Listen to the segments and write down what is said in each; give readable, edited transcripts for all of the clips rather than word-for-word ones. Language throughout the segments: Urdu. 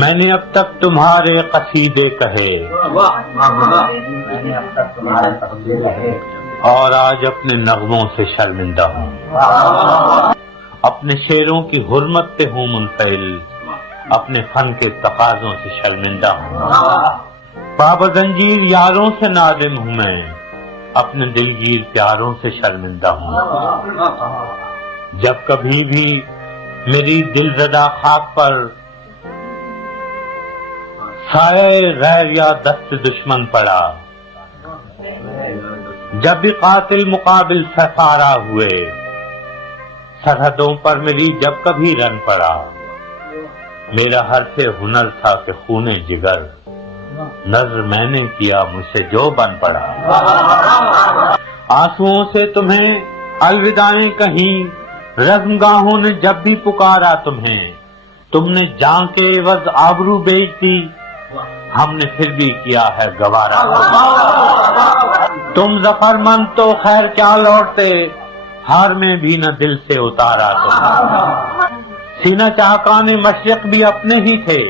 میں نے اب تک تمہارے قصیدے کہے اور آج اپنے نغموں سے شرمندہ ہوں، اپنے شعروں کی حرمت پہ ہوں منفعل، اپنے فن کے تقاضوں سے شرمندہ ہوں، پابند زنجیر یاروں سے نادم ہوں میں، اپنے دلگیر پیاروں سے شرمندہ ہوں۔ جب کبھی بھی میری دل زدہ خاک پر سایہ غیر یا دست دشمن پڑا، جب بھی قاتل مقابل سفارا ہوئے، سرحدوں پر میری جب کبھی رن پڑا، میرا ہر سے ہنر تھا کہ خون جگر نظر میں نے کیا مجھ سے جو بن پڑا۔ آنسوؤں سے تمہیں الوداعیں کہیں، رزمگاہوں نے جب بھی پکارا تمہیں، تم نے جان کے عوض آبرو بیچ دی، ہم نے پھر بھی کیا ہے گوارا۔ تم ظفر مند تو خیر کیا لوٹتے، ہار میں بھی نہ دل سے اتارا تم۔ سینہ چاہکان مشرق بھی اپنے ہی تھے،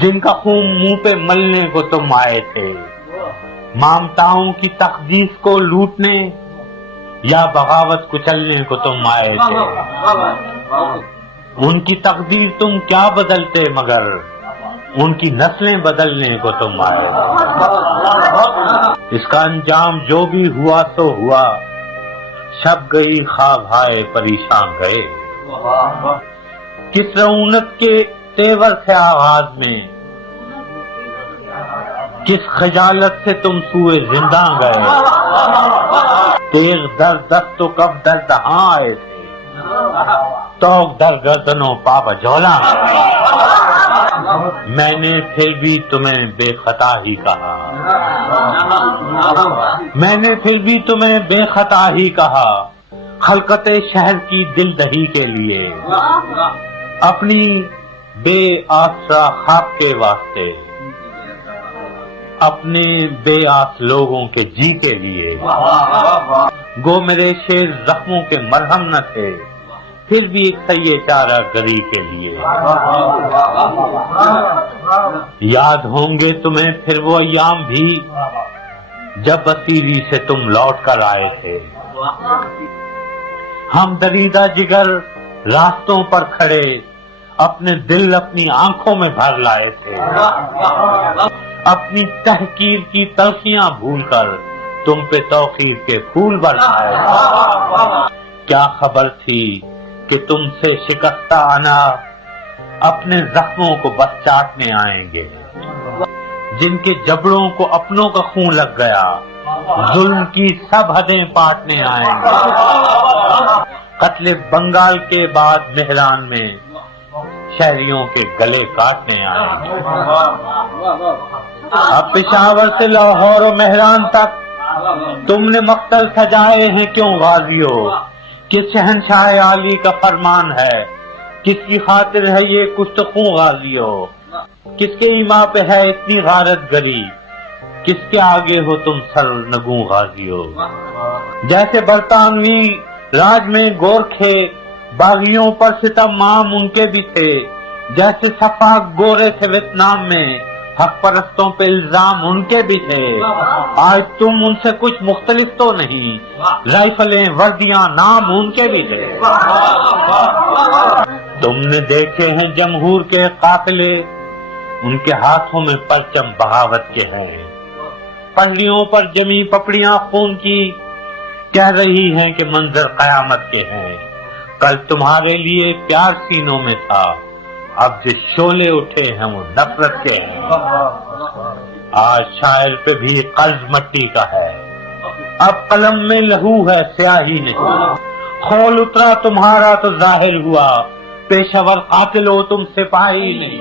جن کا خون منہ پہ ملنے کو تم آئے تھے، مامتاؤں کی تقدیس کو لوٹنے یا بغاوت کچلنے کو تم آئے تھے۔ ان کی تقدیر تم کیا بدلتے، مگر ان کی نسلیں بدلنے کو تم آئے تھے۔ اس کا انجام جو بھی ہوا تو ہوا، شب گئی خواب آئے پریشان گئے۔ کس رعونت کے تیور سے آغاز میں، کس خجالت سے تم سوئے زندہ گئے، تیغ در دست تو کب در دہاں آئے تھے، توق در گردنوں پا بجولا۔ میں نے پھر بھی تمہیں بے خطا ہی کہا، میں نے پھر بھی تمہیں بے خطا ہی کہا، خلقت شہر کی دل دہی کے لیے، اپنی بے آسرا خواب کے واسطے، اپنے بے آس لوگوں کے جی کے لیے۔ گو میرے شعر زخموں کے مرہم نہ تھے، پھر بھی ایک سیے چارہ گری کے لیے۔ یاد ہوں گے تمہیں پھر وہ ایام بھی، جب اسیری سے تم لوٹ کر آئے تھے، ہم دریدہ جگر راستوں پر کھڑے، اپنے دل اپنی آنکھوں میں بھر لائے تھے، اپنی تحقیر کی تلخیاں بھول کر تم پہ توقیر کے پھول برسائے تھے۔ کیا خبر تھی کہ تم سے شکستہ انا اپنے زخموں کو بس چاٹنے آئیں گے، جن کے جبڑوں کو اپنوں کا خون لگ گیا، ظلم کی سب حدیں پاٹنے آئیں گے۔ قتل بنگال کے بعد مہران میں شہریوں کے گلے کاٹنے آئیں گے۔ اب پشاور سے لاہور و مہران تک تم نے مقتل سجائے ہیں کیوں غازیوں، کس شہنشاہ عالی کا فرمان ہے، کس کی خاطر ہے یہ کشت خوں غازیوں، کس کے ایما پہ ہے اتنی غارت گری، کس کے آگے ہو تم سر نگوں غازیوں۔ جیسے برطانوی راج میں گورکھے باغیوں پر ستم عام ان کے بھی تھے، جیسے صفاق گورے تھے ویتنام میں، حق پرستوں پہ الزام ان کے بھی تھے۔ آج تم ان سے کچھ مختلف تو نہیں، رائفلیں وردیاں نام ان کے بھی تھے۔ تم نے دیکھے ہیں جمہور کے قافلے، ان کے ہاتھوں میں پرچم بغاوت کے ہیں، پنڈلیوں پر جمی پپڑیاں خون کی، کہہ رہی ہیں کہ منظر قیامت کے ہیں۔ کل تمہارے لیے پیار سینوں میں تھا، اب جو شعلے اٹھے ہیں وہ نفرت کے ہیں۔ آج شاعر پہ بھی قرض مٹی کا ہے، اب قلم میں لہو ہے سیاہی نہیں، خول اترا تمہارا تو ظاہر ہوا، پیشہ ور قاتل ہو تم سپاہی نہیں۔